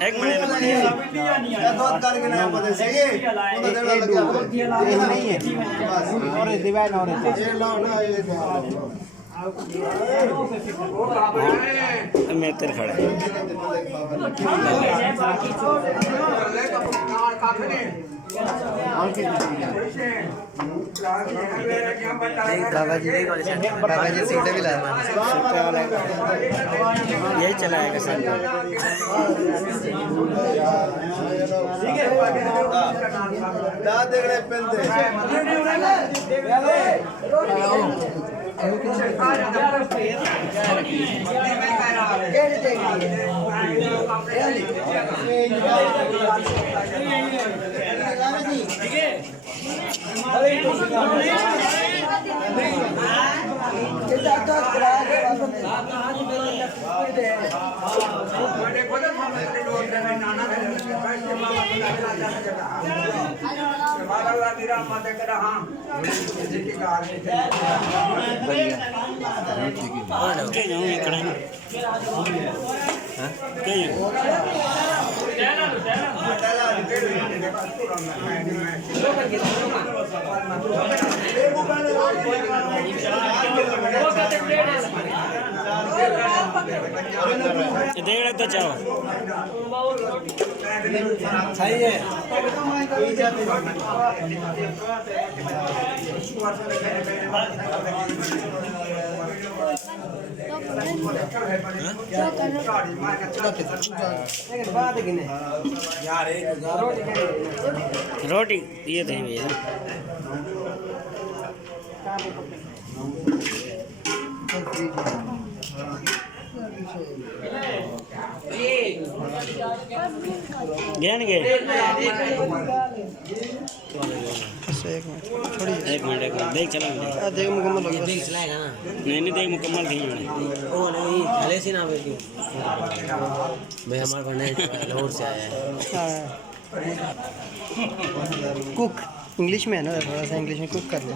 एक मिनट मैं तेरे खड़ा बाबा जी सीटें भी लाए यही चलाएगा सर देख तो चाहो सही है रोटी ये थे भैया ज्ञान के एक मिनट देख चला देख मुकम्मल हो देख चलाएगा ना नहीं देख मुकम्मल थी ओ नहीं पहले से ना बेटी मैं हमारे को नहीं लाहौर से आया है कुक इंग्लिश में है ना थोड़ा सा इंग्लिश में कुक कर ले